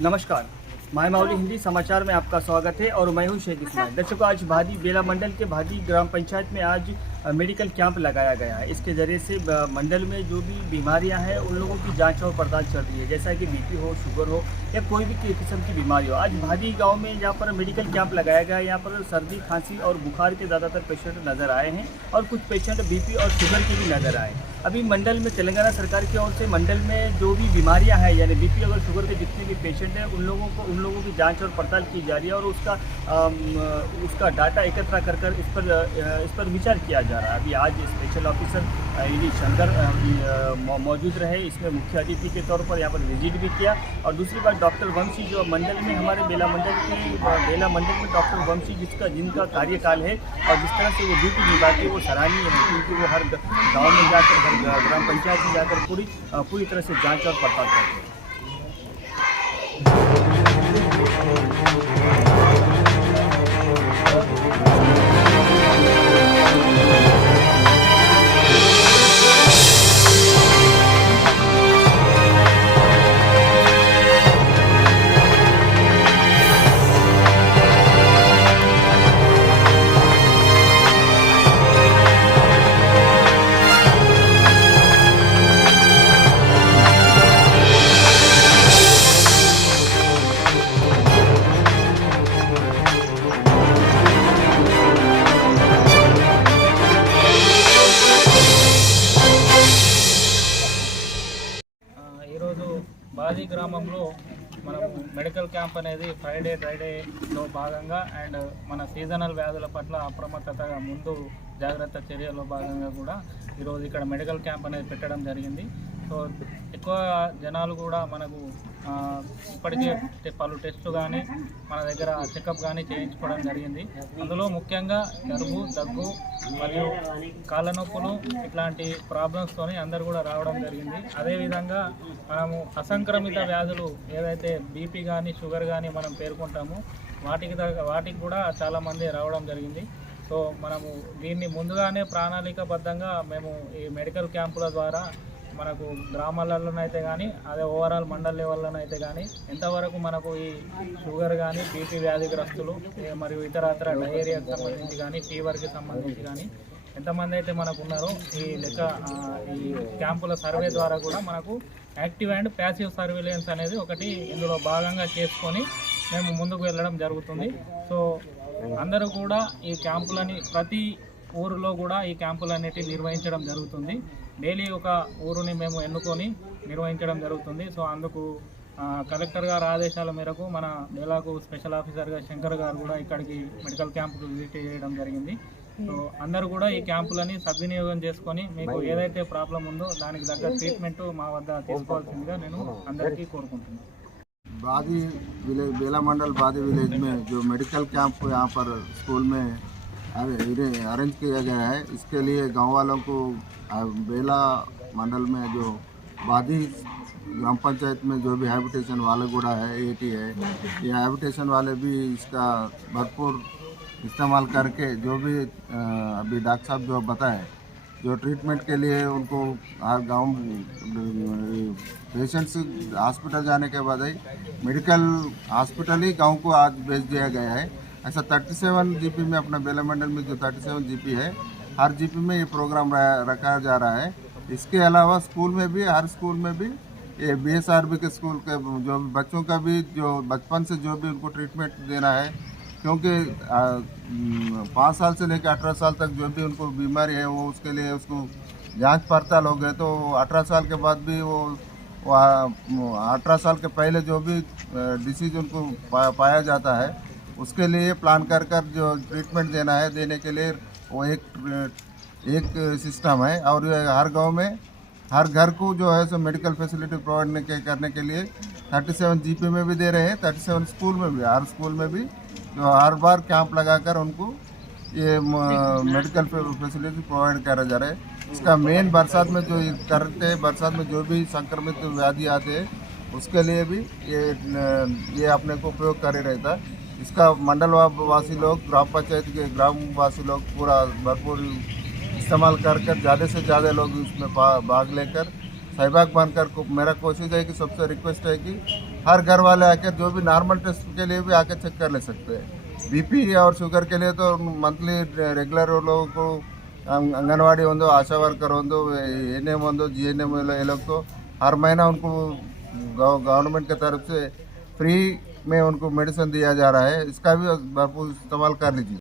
नमस्कार, माय मावली हिंदी समाचार में आपका स्वागत है और मैं हूं शेख इस्माइल। दर्शकों, आज भादी बेला मंडल के भादी ग्राम पंचायत में आज मेडिकल कैंप लगाया गया है। इसके ज़रिए से मंडल में जो भी बीमारियां हैं उन लोगों की जांच और पड़ताल चल रही है, जैसा कि बीपी हो, शुगर हो या कोई भी किस्म की बीमारी हो। आज भादी गांव में जहां पर मेडिकल कैंप लगाया गया है, यहाँ पर सर्दी, खांसी और बुखार के ज़्यादातर पेशेंट नज़र आए हैं और कुछ पेशेंट बीपी और शुगर के भी नज़र आए। अभी मंडल में तेलंगाना सरकार की ओर से मंडल में जो भी बीमारियां हैं, यानी बीपी और शुगर के जितने भी पेशेंट हैं उन लोगों की जांच और पड़ताल की जा रही है और उसका डाटा एकत्र कर इस पर विचार किया जा रहा है। अभी आज स्पेशल ऑफिसर ईडी शंकर मौजूद रहे, इसमें मुख्य अतिथि के तौर पर यहाँ पर विजिट भी किया। और दूसरी बात, डॉक्टर वंशी जो मंडल में हमारे बेला मंडल में डॉक्टर वंशी जिनका कार्यकाल है और जिस तरह से वो ड्यूटी निभाते हैं वो सराहनीय है, क्योंकि वो हर गाँव में जाकर ग्राम पंचायत में जाकर पूरी तरह से जांच और पड़ताल करते हैं। ఈరోజు బాది గ్రామంలో మనం మెడికల్ క్యాంప్ అనేది ఫ్రైడే డ్రైడేలో భాగంగా అండ్ మన సీజనల్ వ్యాధుల పట్ల అప్రమత్తతగా ముందు జాగ్రత్త చర్యల్లో భాగంగా కూడా ఈరోజు ఇక్కడ మెడికల్ క్యాంప్ అనేది పెట్టడం జరిగింది. సో ఎక్కువ జనాలు కూడా మనకు ఇప్పటికే పలు టెస్టులు కానీ మన దగ్గర చెకప్ కానీ చేయించుకోవడం జరిగింది. అందులో ముఖ్యంగా జలుబు, దగ్గు మరియు కాళ్ళ నొప్పులు ఇట్లాంటి ప్రాబ్లమ్స్తోని అందరు కూడా రావడం జరిగింది. అదేవిధంగా మనము అసంక్రమిత వ్యాధులు ఏదైతే బీపీ కానీ షుగర్ కానీ మనం పేర్కొంటామో వాటికి కూడా చాలామంది రావడం జరిగింది. సో మనము దీన్ని ముందుగానే ప్రణాళికాబద్ధంగా మేము ఈ మెడికల్ క్యాంపుల ద్వారా మనకు గ్రామాలలోనైతే కానీ అదే ఓవరాల్ మండల్ లెవెల్లోనైతే కానీ ఎంతవరకు మనకు ఈ షుగర్ కానీ బీపీ వ్యాధిగ్రస్తులు మరియు ఇతరత్ర డయేరియాకి సంబంధించి కానీ ఫీవర్కి సంబంధించి కానీ ఎంతమంది అయితే మనకు ఉన్నారో ఈ క్యాంపుల సర్వే ద్వారా కూడా మనకు యాక్టివ్ అండ్ ప్యాసివ్ సర్వేలెన్స్ అనేది ఒకటి ఇందులో భాగంగా చేసుకొని మేము ముందుకు వెళ్ళడం జరుగుతుంది. సో అందరూ కూడా ఈ క్యాంపులని ప్రతి ఊరిలో కూడా ఈ క్యాంపులన్నిటి నిర్వహించడం జరుగుతుంది. డైలీ ఒక ఊరుని మేము ఎన్నుకొని నిర్వహించడం జరుగుతుంది. సో అందుకు కలెక్టర్ గారి ఆదేశాల మేరకు మన బేలాకు స్పెషల్ ఆఫీసర్గా శంకర్ గారు కూడా ఇక్కడికి మెడికల్ క్యాంపుకు విజిట్ చేయడం జరిగింది. సో అందరూ కూడా ఈ క్యాంపులని సద్వినియోగం చేసుకొని మీకు ఏదైతే ప్రాబ్లం ఉందో దానికి తగ్గ ట్రీట్మెంట్ మా వద్ద తీసుకోవాల్సిందిగా నేను అందరికీ కోరుకుంటున్నాను. बादी विलेज बेला मंडल बादी विलेज में जो मेडिकल कैंप यहाँ पर स्कूल में अरेंज किया गया है, इसके लिए गांव वालों को बेला मंडल में जो बादी ग्राम पंचायत में जो भी हैबिटेशन वाले गुड़ा है, एटी है, ये हैबिटेशन वाले भी इसका भरपूर इस्तेमाल करके जो भी अभी डॉक्टर साहब जो बताए, जो ट्रीटमेंट के लिए उनको हर गांव पेशेंट्स हॉस्पिटल जाने के बाद ही मेडिकल हॉस्पिटल ही गांव को आज भेज दिया गया है। ऐसा 37 जीपी में अपना बेला मंडल में जो 37 जीपी है, हर जीपी में ये प्रोग्राम रखा जा रहा है। इसके अलावा स्कूल में भी, हर स्कूल में भी ये BSRB के स्कूल के जो बच्चों का भी जो बचपन से जो भी उनको ट्रीटमेंट देना है, क्योंकि 5 साल से लेकर 18 साल तक जो भी उनको बीमारी है वो उसके लिए उसको जांच पड़ताल हो गए, तो 18 साल के बाद भी वो 18 साल के पहले जो भी डिसीज उनको पाया जाता है उसके लिए प्लान कर जो ट्रीटमेंट देना है, देने के लिए वो एक सिस्टम है। और हर गांव में हर घर को जो है सो मेडिकल फैसिलिटी प्रोवाइड करने के लिए 37 जीपी में भी दे रहे हैं, 37 स्कूल में भी, हर स्कूल में भी जो हर बार कैंप लगाकर उनको ये मेडिकल फैसिलिटी प्रोवाइड करा जा रहा है। इसका मेन बरसात में जो करते हैं, बरसात में जो भी संक्रमित व्याधि आते हैं उसके लिए भी ये अपने को उपयोग कर ही रहता है। इसका मंडल वासी लोग, ग्राम पंचायत के ग्रामवासी लोग पूरा भरपूर इस्तेमाल कर ज़्यादा से ज़्यादा लोग इसमें भाग लेकर सहभाग बनकर मेरा कोशिश है कि सबसे रिक्वेस्ट है कि हर घर वाले आकर जो भी नॉर्मल टेस्ट के लिए भी आकर चेक कर ले सकते हैं। बीपी और शुगर के लिए तो मंथली रेगुलर लोगों को अंगनवाड़ी हो, आशा वर्कर हो, एएनएम हो, जीएनएम ये लोग तो हर महीना उनको गवर्नमेंट की तरफ से फ्री में उनको मेडिसिन दिया जा रहा है। इसका भी भरपूर इस्तेमाल कर लीजिए।